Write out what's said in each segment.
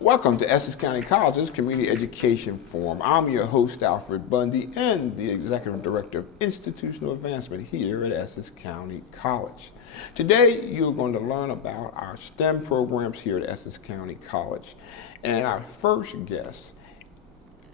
Welcome to Essex County College's Community Education Forum. I'm your host, Alfred Bundy, and the Executive Director of Institutional Advancement here at Essex County College. Today, you're going to learn about our STEM programs here at Essex County College. And our first guest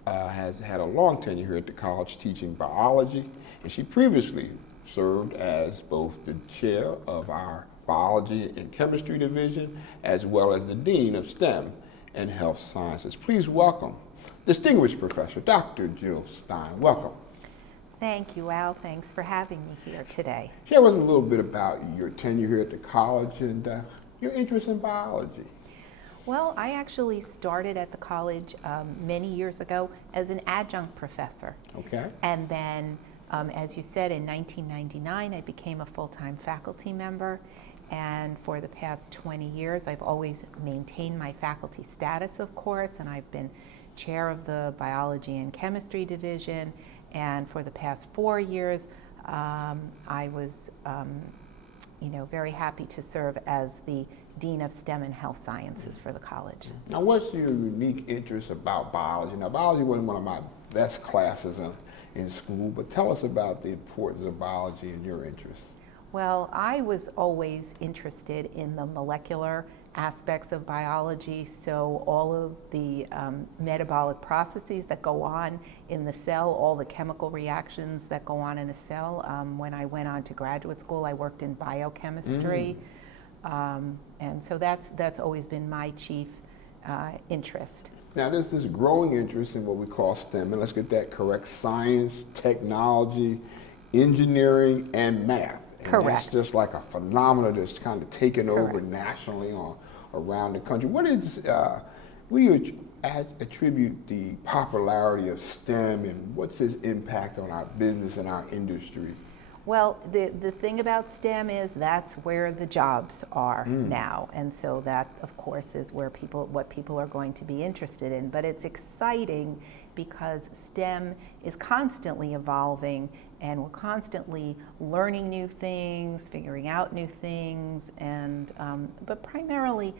has had a long tenure here at the college teaching biology, and she previously served as both the chair of our biology and chemistry division, as well as the dean of STEM and health sciences. Please welcome distinguished professor, Dr. Jill Stein. Welcome. Thank you, Al. Thanks for having me here today. Share with us a little bit about your tenure here at the college and your interest in biology. Well, I actually started at the college many years ago as an adjunct professor. Okay. And then, as you said, in 1999, I became a full-time faculty member. And for the past 20 years, I've always maintained my faculty status, of course, and I've been chair of the biology and chemistry division. And for the past 4 years, I was very happy to serve as the Dean of STEM and Health Sciences for the college. Now, what's your unique interest about biology? Now, biology wasn't one of my best classes in school, but tell us about the importance of biology and your interest. Well, I was always interested in the molecular aspects of biology, so all of the metabolic processes that go on in the cell, all the chemical reactions that go on in a cell. When I went on to graduate school, I worked in biochemistry, and so that's always been my chief interest. Now, there's this growing interest in what we call STEM, and let's get that correct: science, technology, engineering, and math. And correct. That's just like a phenomenon that's kind of taken over nationally around the country. What do you attribute the popularity of STEM, and what's its impact on our business and our industry? Well, the thing about STEM is that's where the jobs are now, and so that, of course, is where what people are going to be interested in. But it's exciting because STEM is constantly evolving, and we're constantly learning new things, figuring out new things, and but primarily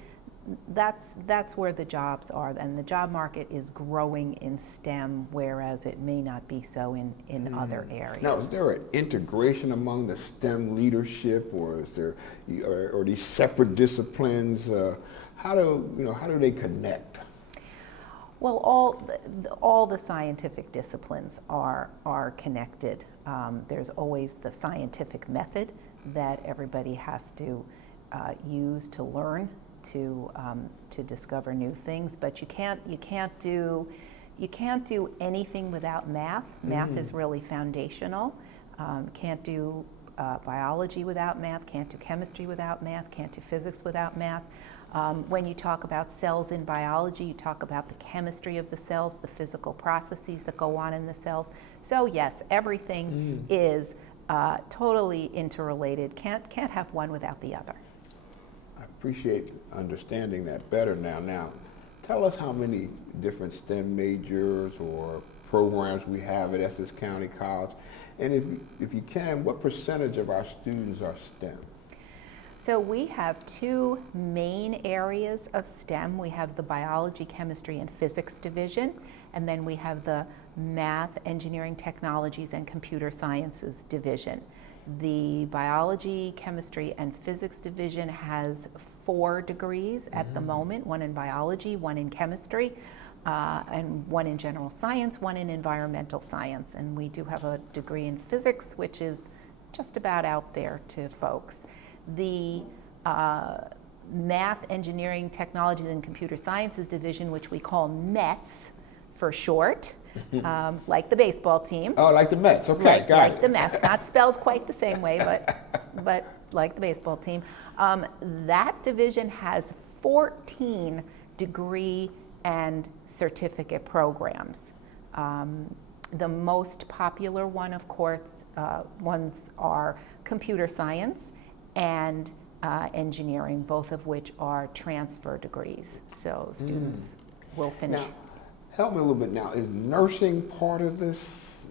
that's where the jobs are, and the job market is growing in STEM, whereas it may not be so in other areas. Now, is there an integration among the STEM leadership, or is there, or these separate disciplines? How do they connect? Well, all the scientific disciplines are connected. There's always the scientific method that everybody has to use to learn, to discover new things, but you can't do anything without math. Math is really foundational. Can't do biology without math. Can't do chemistry without math. Can't do physics without math. When you talk about cells in biology, you talk about the chemistry of the cells, the physical processes that go on in the cells. So yes, everything is totally interrelated. Can't have one without the other. I appreciate understanding that better now. Now, tell us how many different STEM majors or programs we have at Essex County College, and if you can, what percentage of our students are STEM? So we have two main areas of STEM. We have the biology, chemistry, and physics division, and then we have the math, engineering, technologies, and computer sciences division. The biology, chemistry, and physics division has 4 degrees at the moment, one in biology, one in chemistry, and one in general science, one in environmental science. And we do have a degree in physics, which is just about out there to folks. The math, engineering, technologies, and computer sciences division, which we call METS for short, like the baseball team. Oh, like the Mets. Okay, right, got like it. the Mets, not spelled quite the same way, but like the baseball team. That division has 14 degree and certificate programs. The most popular one, of course, ones are computer science and engineering, both of which are transfer degrees. So students will finish. Now, help me a little bit now. Is nursing part of this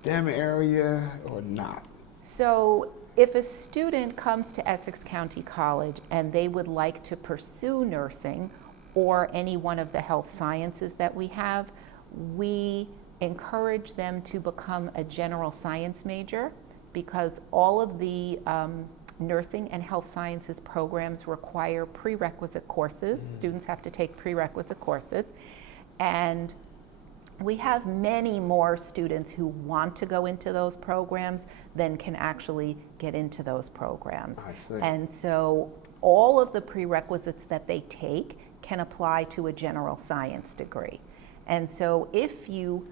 STEM area or not? So if a student comes to Essex County College and they would like to pursue nursing, or any one of the health sciences that we have, we encourage them to become a general science major, because all of the nursing and health sciences programs require prerequisite courses. Students have to take prerequisite courses. And we have many more students who want to go into those programs than can actually get into those programs. I see. And so all of the prerequisites that they take can apply to a general science degree. And so if you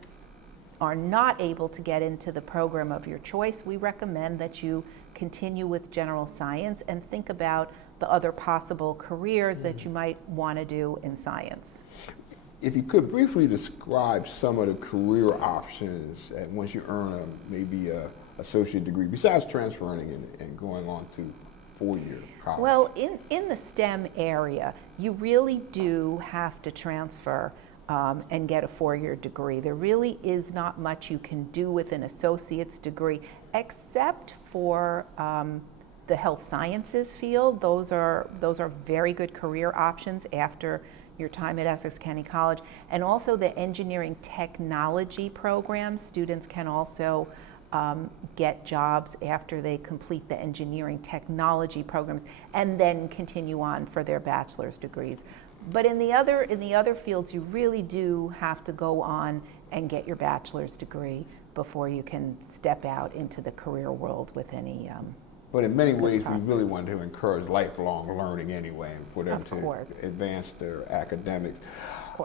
are not able to get into the program of your choice, we recommend that you continue with general science and think about the other possible careers that you might want to do in science. If you could briefly describe some of the career options once you earn maybe a associate degree, besides transferring and going on to four-year college. Well, in the STEM area, you really do have to transfer and get a four-year degree. There really is not much you can do with an associate's degree, except for the health sciences field. Those are very good career options after your time at Essex County College. And also the engineering technology programs. Students can also get jobs after they complete the engineering technology programs and then continue on for their bachelor's degrees. But in the other fields, you really do have to go on and get your bachelor's degree before you can step out into the career world with any. But in many ways, we really want to encourage lifelong learning anyway, and for them to advance their academics.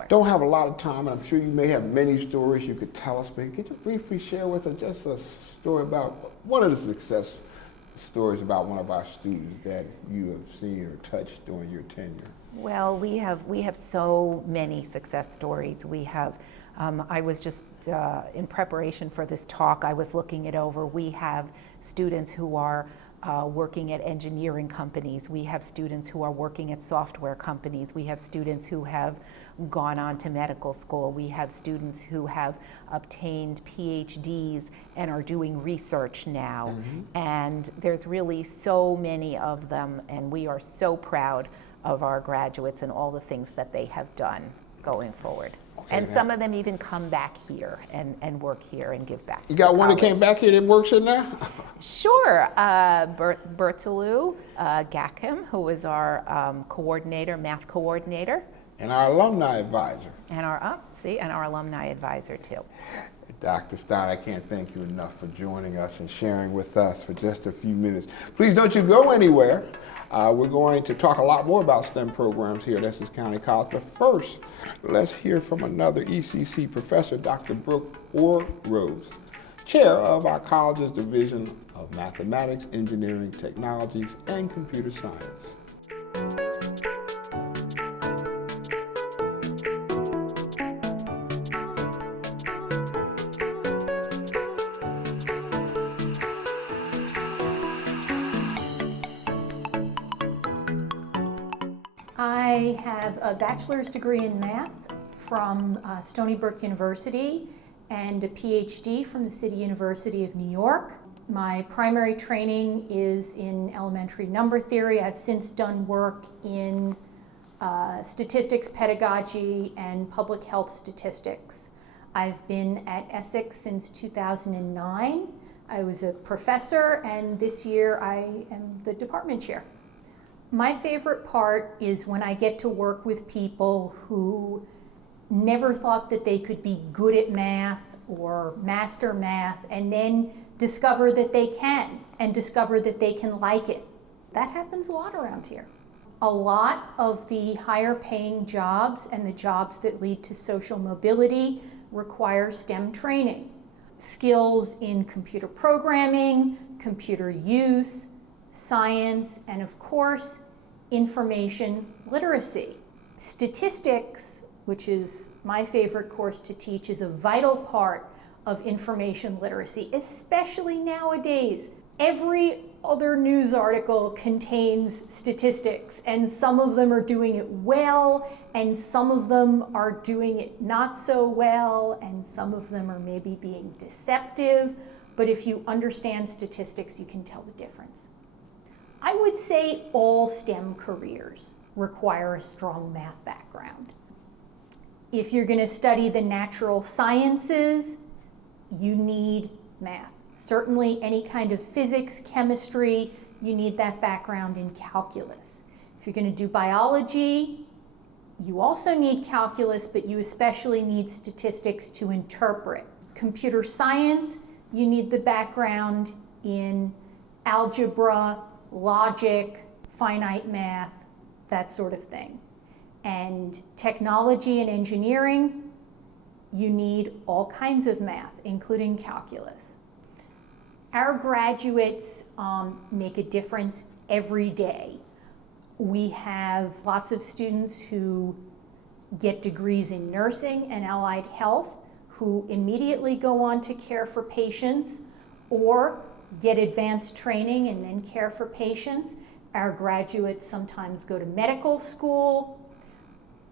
Don't have a lot of time, and I'm sure you may have many stories you could tell us, but could you briefly share with us just a story about one of the success stories about one of our students that you have seen or touched during your tenure? Well, we have so many success stories. We have, I was just, in preparation for this talk, I was looking it over. We have students who are working at engineering companies. We have students who are working at software companies. We have students who have gone on to medical school. We have students who have obtained PhDs and are doing research now. And there's really so many of them, and we are so proud of our graduates and all the things that they have done going forward. And some of them even come back here and work here and give back to You got one college. that came back here that works in there? Sure. Bertalu Gakim, who is our math coordinator. And our alumni advisor. And our alumni advisor too. Dr. Stein, I can't thank you enough for joining us and sharing with us for just a few minutes. Please don't you go anywhere. We're going to talk a lot more about STEM programs here at Essex County College, but first, let's hear from another ECC professor, Dr. Brooke Rose, chair of our college's Division of Mathematics, Engineering, Technologies, and Computer Science. I have a bachelor's degree in math from Stony Brook University and a PhD from the City University of New York. My primary training is in elementary number theory. I've since done work in statistics, pedagogy, and public health statistics. I've been at Essex since 2009. I was a professor, and this year I am the department chair. My favorite part is when I get to work with people who never thought that they could be good at math or master math, and then discover that they can, and discover that they can like it. That happens a lot around here. A lot of the higher paying jobs and the jobs that lead to social mobility require STEM training. Skills in computer programming, computer use, science, and of course, information literacy. Statistics, which is my favorite course to teach, is a vital part of information literacy, especially nowadays. Every other news article contains statistics, and some of them are doing it well, and some of them are doing it not so well, and some of them are maybe being deceptive. But if you understand statistics, you can tell the difference. I would say all STEM careers require a strong math background. If you're going to study the natural sciences, you need math. Certainly any kind of physics, chemistry, you need that background in calculus. If you're going to do biology, you also need calculus, but you especially need statistics to interpret. Computer science, you need the background in algebra, logic, finite math, that sort of thing. And technology and engineering, you need all kinds of math, including calculus. Our graduates make a difference every day. We have lots of students who get degrees in nursing and allied health, who immediately go on to care for patients or get advanced training and then care for patients. Our graduates sometimes go to medical school.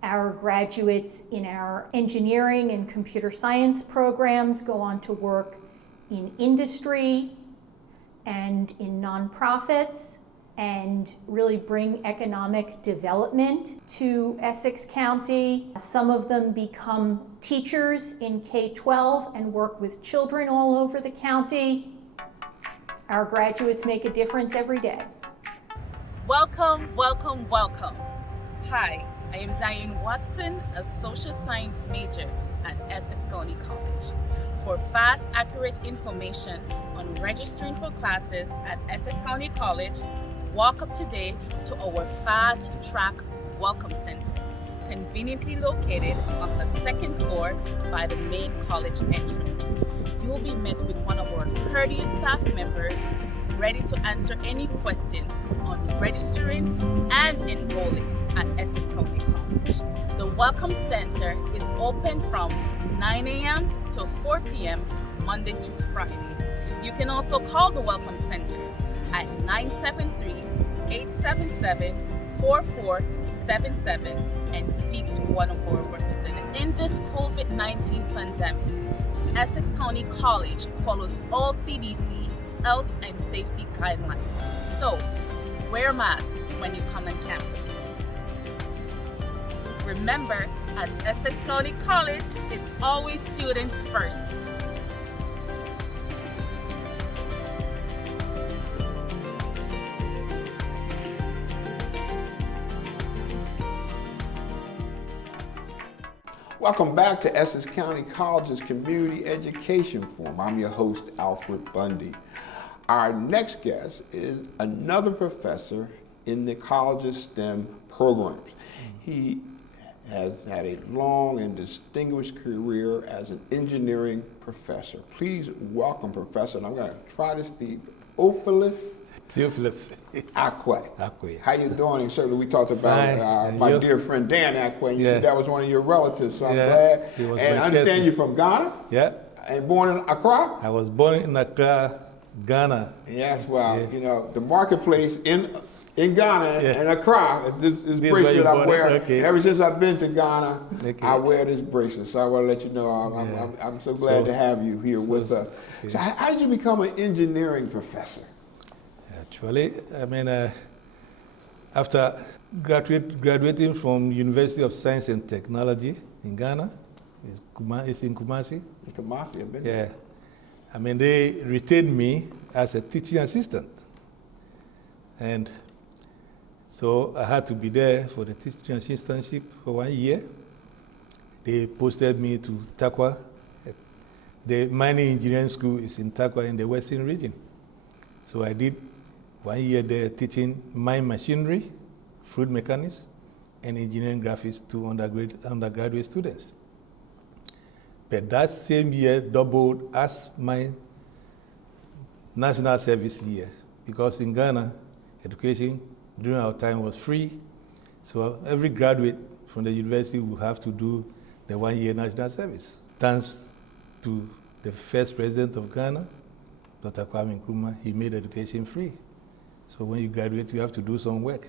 Our graduates in our engineering and computer science programs go on to work in industry and in nonprofits and really bring economic development to Essex County. Some of them become teachers in K-12 and work with children all over the county. Our graduates make a difference every day. Welcome, welcome, welcome. Hi, I am Diane Watson, a social science major at Essex County College. For fast, accurate information on registering for classes at Essex County College, walk up today to our Fast Track Welcome Center, conveniently located on the second floor by the main college entrance. You will be met with one of our courteous staff members ready to answer any questions on registering and enrolling at Essex County College. The Welcome Center is open from 9 a.m. to 4 p.m. Monday to Friday. You can also call the Welcome Center at 973-877-4477 and speak to one of our representatives. In this COVID-19 pandemic, Essex County College follows all CDC health and safety guidelines. So, wear a mask when you come on campus. Remember, at Essex County College, it's always students first. Welcome back to Essex County College's Community Education Forum. I'm your host, Alfred Bundy. Our next guest is another professor in the college's STEM programs. He has had a long and distinguished career as an engineering professor. Please welcome Professor, and I'm going to try this, the Ophilis Theophilus Acquaye. How you doing? And certainly we talked about my you? dear friend Dan Acquaye. You Yeah. said that was one of your relatives, so I'm Yeah, glad. he was And my I understand cousin. you're from Ghana Yeah, and born in Accra? I was born in Accra, Ghana. Yes, well, Yeah. you know, the marketplace in Ghana Yeah. and Accra, this This where bracelet you I bought it? wear. Okay. Ever since I've been to Ghana, Okay. I wear this bracelet. So I want to let you know I'm so glad to have you here with us. okay. So how did you become an engineering professor? Actually, I mean, after graduating from University of Science and Technology in Ghana, it's in Kumasi. In Kumasi, I've been Yeah, there. I mean, they retained me as a teaching assistant. And so I had to be there for the teaching assistantship for 1 year. They posted me to Takwa. The mining engineering school is in Takwa in the western region. So I did 1 year there teaching mine machinery, fluid mechanics, and engineering graphics to undergraduate students. But that same year doubled as my national service year, because in Ghana, education during our time was free. So every graduate from the university will have to do the 1 year national service. Thanks to the first president of Ghana, Dr. Kwame Nkrumah, he made education free. So when you graduate, you have to do some work.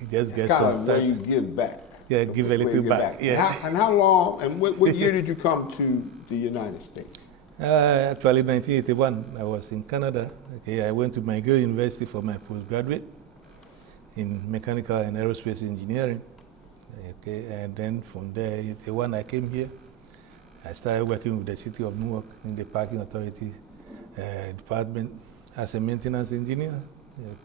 You just get Kind some of where stuff. you give back. Yeah, give a Where you little give back. Yeah. And how long, and what year did you come to the United States? Actually, 1981, I was in Canada. Okay, I went to McGill University for my postgraduate. in mechanical and aerospace engineering. Okay, and then from there, when I came here, I started working with the City of Newark in the Parking Authority department as a maintenance engineer,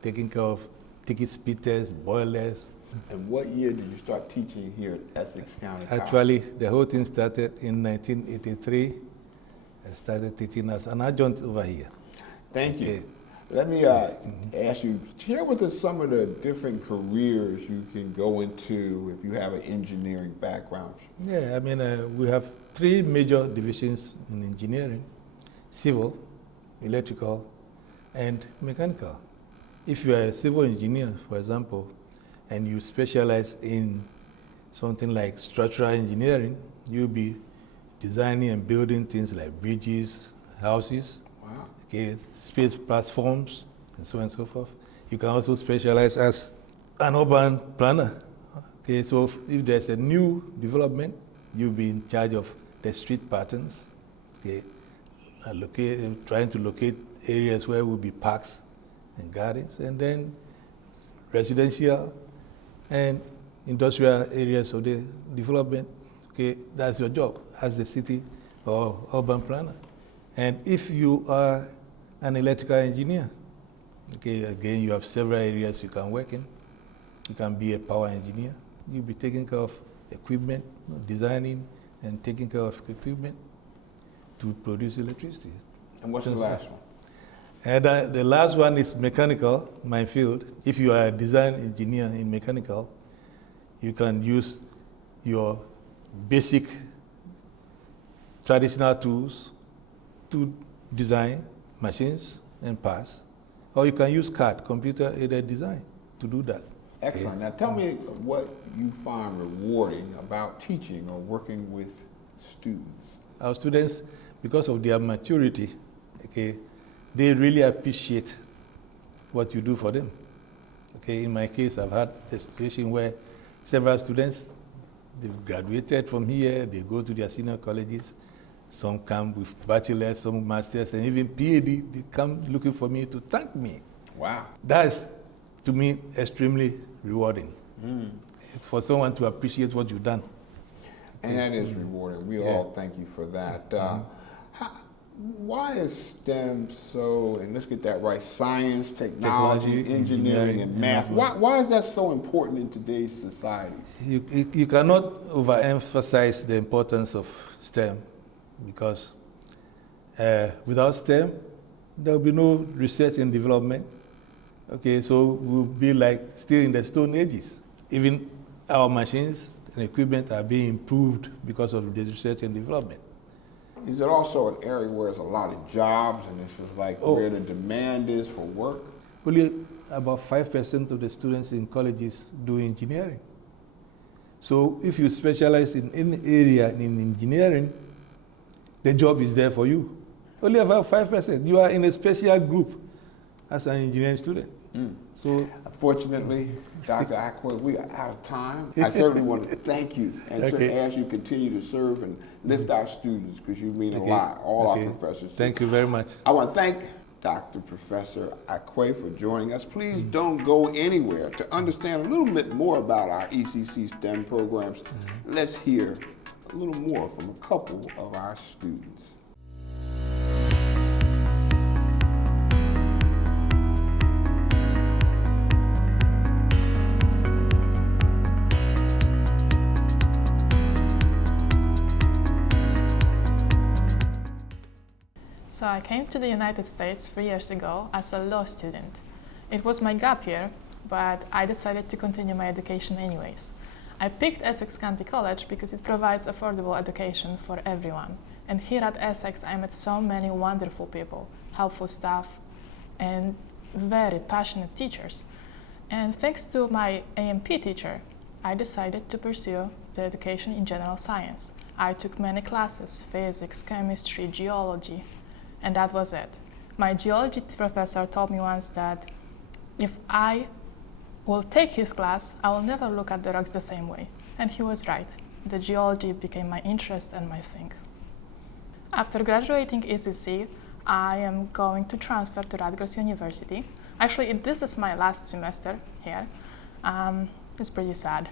taking care of ticket speeders, boilers. And what year did you start teaching here at Essex County College? Actually, the whole thing started in 1983. I started teaching as an adjunct over here. Thank you. Okay. Let me ask you, share with us some of the different careers you can go into if you have an engineering background. Yeah, I mean, we have 3 major divisions in engineering: civil, electrical, and mechanical. If you are a civil engineer, for example, and you specialize in something like structural engineering, you'll be designing and building things like bridges, houses, Wow. okay, space platforms, and so on and so forth. You can also specialize as an urban planner. Okay, so if there's a new development, you'll be in charge of the street patterns, okay, trying to locate areas where will be parks and gardens, and then residential and industrial areas of the development. Okay, that's your job as a city or urban planner. And if you are an electrical engineer, okay, again, you have several areas you can work in. You can be a power engineer. You'll be taking care of equipment, designing and taking care of equipment to produce electricity. And what's the last one? And the last one is mechanical, my field. If you are a design engineer in mechanical, you can use your basic traditional tools to design machines and parts, or you can use CAD, computer-aided design, to do that. Excellent. Now tell me what you find rewarding about teaching or working with students. Our students, because of their maturity, okay, they really appreciate what you do for them. Okay, in my case, I've had a situation where several students, they've graduated from here, they go to their senior colleges. Some come with bachelors, some masters, and even PhD. They come looking for me to thank me. Wow. That is, to me, extremely rewarding for someone to appreciate what you've done. And that is rewarding. We all thank you for that. Why is STEM so, and let's get that right, science, technology, engineering, and math, why is that so important in today's society? You cannot overemphasize the importance of STEM, because without STEM, there will be no research and development. Okay, so we'll be like still in the Stone Ages. Even our machines and equipment are being improved because of the research and development. Is it also an area where there's a lot of jobs and this is like where the demand is for work? Only about 5% of the students in colleges do engineering. So if you specialize in any area in engineering, the job is there for you. Only about 5%. You are in a special group as an engineering student. So, unfortunately, Dr. Acquaye, we are out of time. I certainly want to thank you and certainly ask you to continue to serve and lift our students because you mean a lot, all our professors. Thank you very much. I want to thank Dr. Professor Acquaye for joining us. Please don't go anywhere. To understand a little bit more about our ECC STEM programs, let's hear a little more from a couple of our students. So I came to the United States 3 years ago as a law student. It was my gap year, but I decided to continue my education anyways. I picked Essex County College because it provides affordable education for everyone. And here at Essex, I met so many wonderful people, helpful staff, and very passionate teachers. And thanks to my AMP teacher, I decided to pursue the education in general science. I took many classes, physics, chemistry, geology, and that was it. My geology professor told me once that if I will take his class, I will never look at the rocks the same way. And he was right. The geology became my interest and my thing. After graduating ECC, I am going to transfer to Rutgers University. Actually, this is my last semester here. It's pretty sad.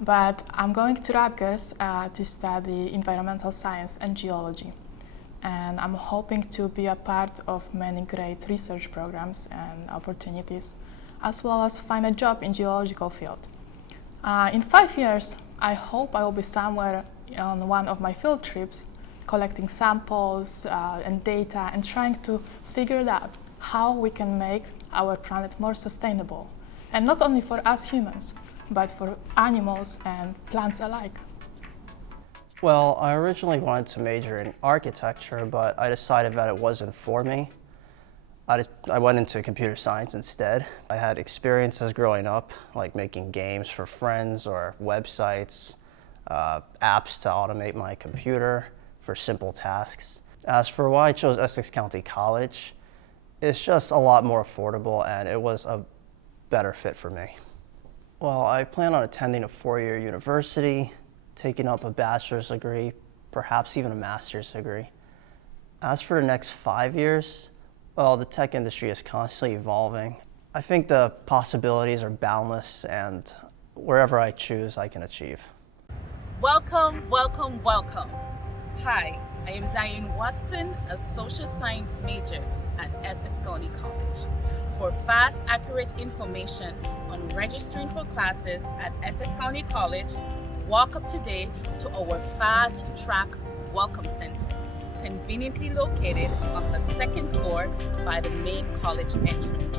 But I'm going to Rutgers to study environmental science and geology. And I'm hoping to be a part of many great research programs and opportunities, as well as find a job in geological field. In 5 years, I hope I will be somewhere on one of my field trips, collecting samples and data and trying to figure out how we can make our planet more sustainable. And not only for us humans, but for animals and plants alike. Well, I originally wanted to major in architecture, but I decided that it wasn't for me. I went into computer science instead. I had experiences growing up, like making games for friends or websites, apps to automate my computer for simple tasks. As for why I chose Essex County College, it's just a lot more affordable and it was a better fit for me. Well, I plan on attending a 4-year university, taking up a bachelor's degree, perhaps even a master's degree. As for the next 5 years, well, the tech industry is constantly evolving. I think the possibilities are boundless, and wherever I choose, I can achieve. Welcome, welcome, welcome. Hi, I am Diane Watson, a social science major at Essex County College. For fast, accurate information on registering for classes at Essex County College, walk up today to our Fast Track Welcome Center, conveniently located on the 2nd floor by the main college entrance.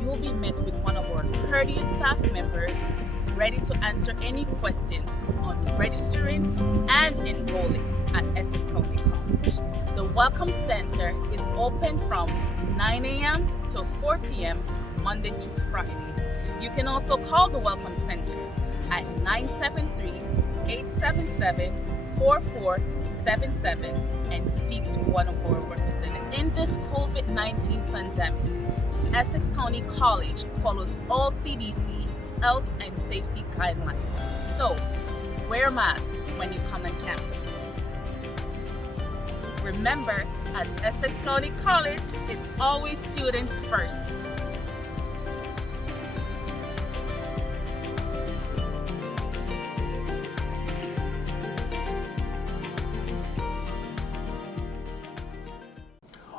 You will be met with one of our courteous staff members ready to answer any questions on registering and enrolling at Essex County College. The Welcome Center is open from 9 a.m. to 4 p.m. Monday to Friday. You can also call the Welcome Center at 973-877-4477 and speak to one of our representatives. In this COVID-19 pandemic, Essex County College follows all CDC health and safety guidelines. So, wear a mask when you come on campus. Remember, at Essex County College, it's always students first.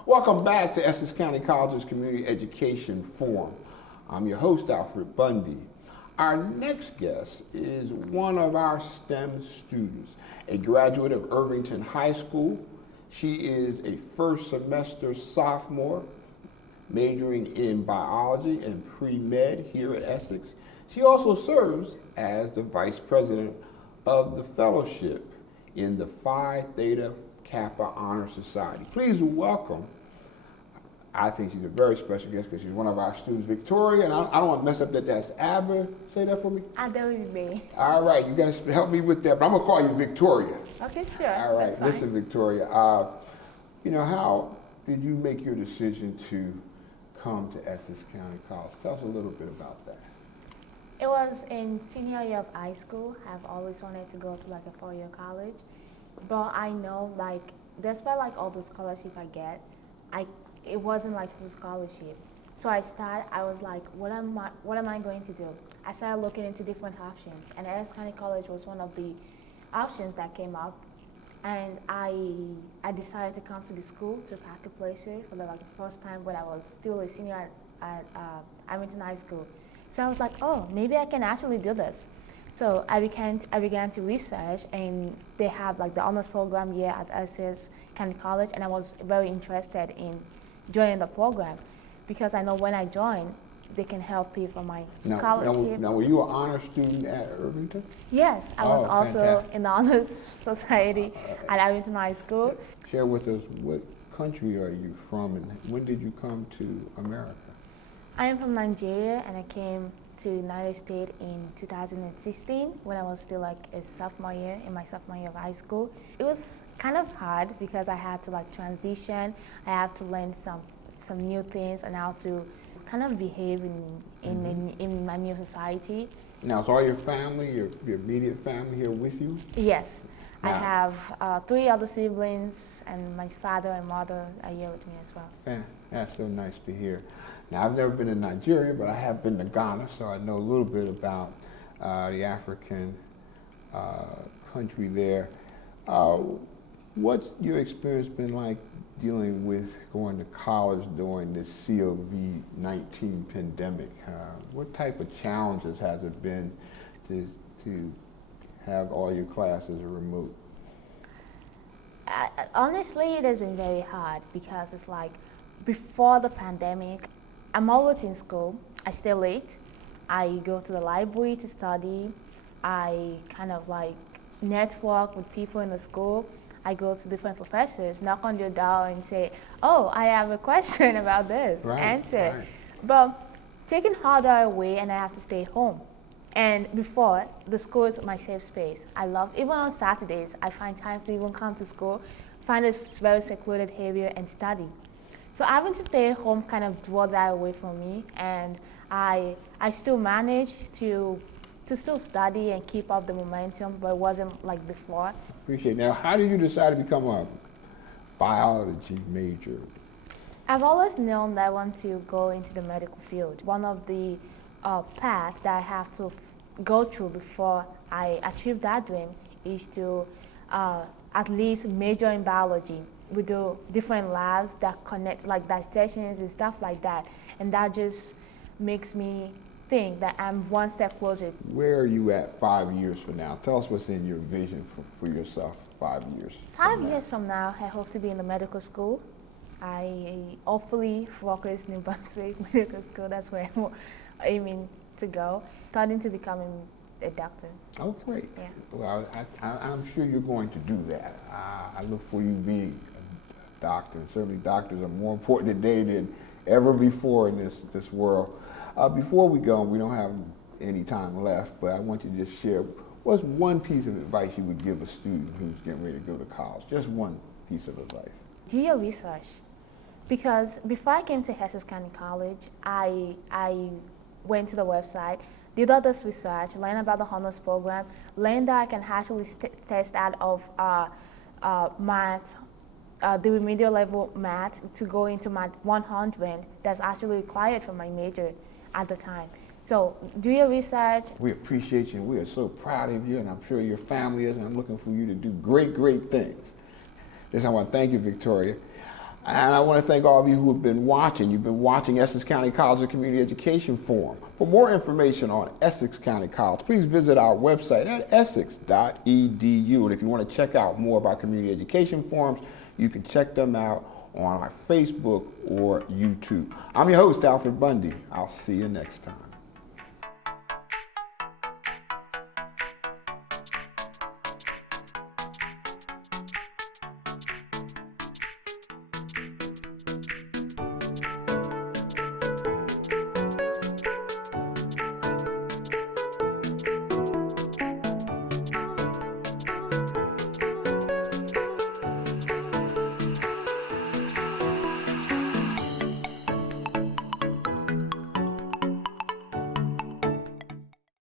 Welcome back to Essex County College's Community Education Forum. I'm your host, Alfred Bundy. Our next guest is one of our STEM students, a graduate of Irvington High School. She is a first semester sophomore, majoring in biology and pre-med here at Essex. She also serves as the vice president of the fellowship in the Phi Theta Kappa Honor Society. Please welcome, I think she's a very special guest because she's one of our students, Victoria, and I don't want to mess up that. That's Abba. Say that for me. Adobe. All right, you're going to help me with that, but I'm going to call you Victoria. Okay, sure. All right, That's fine. listen, Victoria, you know, how did you make your decision to come to Essex County College? Tell us a little bit about that. It was in senior year of high school. I've always wanted to go to like a 4-year college, but I know like despite like all the scholarship I get, it wasn't like full scholarship. So I was like, what am I going to do? I started looking into different options, and Essex County College was one of the options that came up. And I decided to come to the school, to Placer for the first time when I was still a senior at Irvington High School. So I was like, oh, maybe I can actually do this. So I began to research, and they have like the honors program here at Essex County College, and I was very interested in joining the program because I know when I join, they can help pay for my scholarship. Now, were you an honor student at Irvington? Yes, I was also fantastic. in the honors society at Irvington High School. Share with us, what country are you from, and when did you come to America? I am from Nigeria, and I came to the United States in 2016 when I was still like a sophomore year, in my sophomore year of high school. It was kind of hard because I had to like transition. I had to learn some new things and how to kind of behave in my new society. Now, is all your family, your immediate family here with you? Yes. I Wow. have 3 other siblings, and my father and mother are here with me as well. That's so nice to hear. Now, I've never been to Nigeria, but I have been to Ghana, so I know a little bit about the African country there. What's your experience been like dealing with going to college during this COVID-19 pandemic? What type of challenges has it been to have all your classes remote? Honestly, it has been very hard because it's like before the pandemic, I'm always in school. I stay late. I go to the library to study. I kind of like network with people in the school. I go to different professors, knock on your door and say, oh, I have a question about this, answer. Right. But taking harder away and I have to stay home. And before, the school is my safe space. I loved, even on Saturdays, I find time to even come to school, find a very secluded area and study. So having to stay at home kind of drew that away from me, and I still managed to still study and keep up the momentum, but it wasn't like before. Appreciate it. Now, how did you decide to become a biology major? I've always known that I want to go into the medical field. One of the paths that I have to go through before I achieve that dream is to at least major in biology. We do different labs that connect, like dissections and stuff like that, and that just makes me think that I'm one step closer. Where are you at 5 years from now? Tell us what's in your vision for yourself 5 years. 5 years from now, I hope to be in the medical school. I hopefully focus New Brunswick Medical School. That's where I'm aiming to go. Starting to become a doctor. Oh, great. Yeah. Well, I'm sure you're going to do that. I look for you being a doctor, and certainly doctors are more important today than ever before in this world. Before we go, we don't have any time left, but I want you to just share what's one piece of advice you would give a student who's getting ready to go to college? Just one piece of advice. Do your research. Because before I came to Essex County College, I went to the website, did all this research, learned about the honors program, learned that I can actually test out of math, the remedial level math to go into math 100 that's actually required for my major at the time. So do your research. We appreciate you and we are so proud of you, and I'm sure your family is, and I'm looking for you to do great, great things. Listen, I want to thank you, Victoria. And I want to thank all of you who have been watching. You've been watching Essex County College Community Education Forum. For more information on Essex County College, please visit our website at essex.edu. And if you want to check out more of our community education forums, you can check them out on our Facebook or YouTube. I'm your host, Alfred Bundy. I'll see you next time.